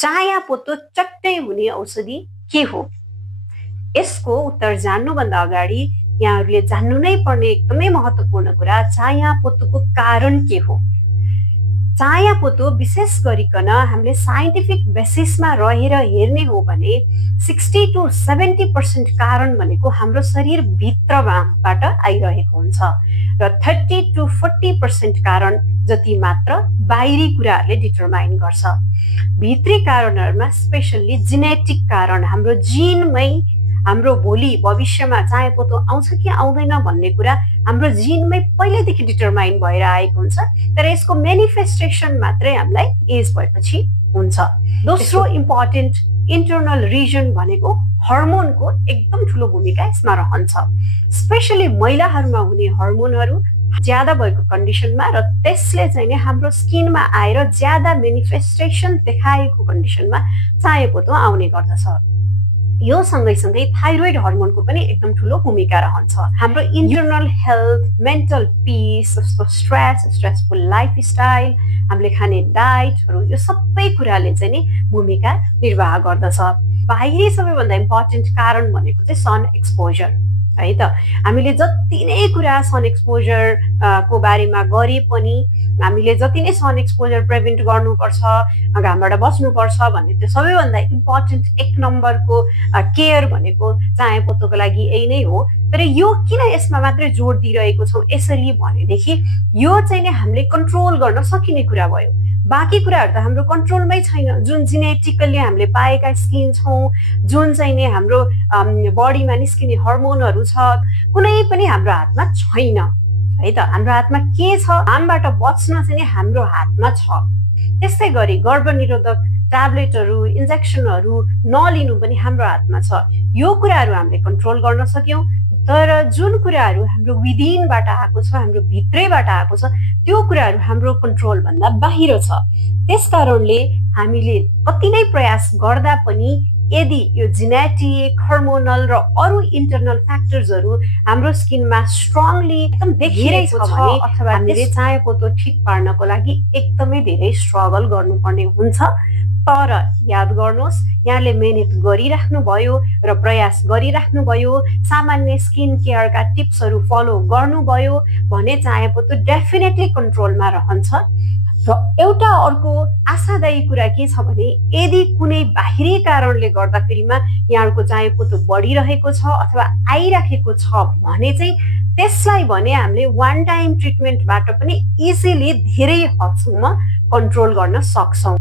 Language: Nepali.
चायापोतो चट्टै हुने औषधि के हो? यसको उत्तर जान्नुभन्दा अगाडि यहाँहरूले जान्नु नै पर्ने एकदमै महत्त्वपूर्ण कुरा चायापोतोको कारण के हो। चायापोतो विशेष गरिकन हामीले साइन्टिफिक बेसिसमा रहेर हेर्ने हो भने 60 to 70% कारण भनेको हाम्रो शरीर भित्रबाट आइरहेको हुन्छ र 30 to 40% कारण जति मात्र बाहिरी कुराहरूले डिटरमाइन गर्छ। भित्री कारणहरुमा स्पेशली जेनेटिक कारण हाम्रो जिनमै हाम्रो भोलि भविष्यमा चायापोतो आउँछ कि आउँदैन भन्ने कुरा हाम्रो जिनमै पहिलेदेखि डिटरमाइन भएर आएको हुन्छ, तर यसको मेनिफेस्टेसन मात्रै हामीलाई एज भएपछि हुन्छ। दोस्रो इम्पोर्टेन्ट इन्टरनल रिजन भनेको हर्मोनको एकदम ठुलो भूमिका यसमा रहन्छ। स्पेशली महिलाहरूमा हुने हर्मोनहरू ज्यादा भएको कन्डिसनमा र त्यसले चाहिँ हाम्रो स्किनमा आएर ज्यादा मेनिफेस्टेसन देखाएको कन्डिसनमा चायापोतो आउने गर्दछ। यो सँगैसँगै थाइरोइड हर्मोनको पनि एकदम ठुलो भूमिका रहन्छ। हाम्रो इन्टरनल हेल्थ, मेन्टल पिस, जस्तो स्ट्रेसफुल लाइफस्टाइल, हामीले खाने डाइटहरू, यो सबै कुराले चाहिँ नि भूमिका निर्वाह गर्दछ। बाहिरी सबैभन्दा इम्पोर्टेन्ट कारण भनेको चाहिँ सन एक्सपोजर है त। हामीले जति नै कुरा सन एक्सपोजर को बारेमा गरे पनि हामीले जति नै सन एक्सपोजर प्रिभेन्ट गर्नुपर्छ, घामबाट बस्नुपर्छ भन्ने त्यो सबैभन्दा इम्पोर्टेन्ट एक नम्बरको केयर भनेको चायापोतोको लागि यही नै हो। तर यो किन यसमा मात्रै जोड दिइरहेको छौँ यसरी भनेदेखि यो चाहिँ नि हामीले कन्ट्रोल गर्न सकिने कुरा भयो। बाँकी कुराहरू त हाम्रो कन्ट्रोलमै छैन। जुन जेनेटिकली हामीले पाएका स्किन छौँ, जुन चाहिँ नि हाम्रो बडीमा निस्किने हर्मोनहरू छ, कुनै पनि हाम्रो हातमा छैन है त। हाम्रो हातमा के छ? घामबाट बच्न चाहिँ नि हाम्रो हातमा छ। त्यस्तै गरी गर्भनिरोधक ट्याब्लेटहरू, इन्जेक्सनहरू नलिनु पनि हाम्रो हातमा छ। यो कुराहरू हामीले कन्ट्रोल गर्न सक्यौँ, तर जुन कुराहरू हाम्रो विदिनबाट आएको छ, हाम्रो भित्रैबाट आएको छ, त्यो कुराहरू हाम्रो कन्ट्रोल भन्दा बाहिर छ। त्यसकारणले हामीले कति नै प्रयास गर्दा पनि यदि यो जेनेटिक, हर्मोनल र अरू इन्टरनल फ्याक्टर्सहरू हाम्रो स्किनमा स्ट्रङली एकदम देखिरहेको छ भने अथवा हामीले चायापोतो ठिक पार्नको लागि एकदमै धेरै स्ट्रगल गर्नुपर्ने हुन्छ। तर याद गर्नुहोस्, यहाँले मेहनत गरिराख्नु भयो र प्रयास गरिराख्नु भयो, सामान्य स्किन केयरका टिप्सहरू फलो गर्नुभयो भने चायापोतो डेफिनेटली कन्ट्रोलमा रहन्छ। र एउटा अर्को आशादायी कुरा के छ भने यदि कुनै बाहिरी कारणले गर्दाखेरिमा यहाँको चायापोतो बढिरहेको छ अथवा आइराखेको छ भने चाहिँ त्यसलाई भने हामीले वान टाइम ट्रिटमेन्टबाट पनि इजिली धेरै हदसम्म कन्ट्रोल गर्न सक्छौँ।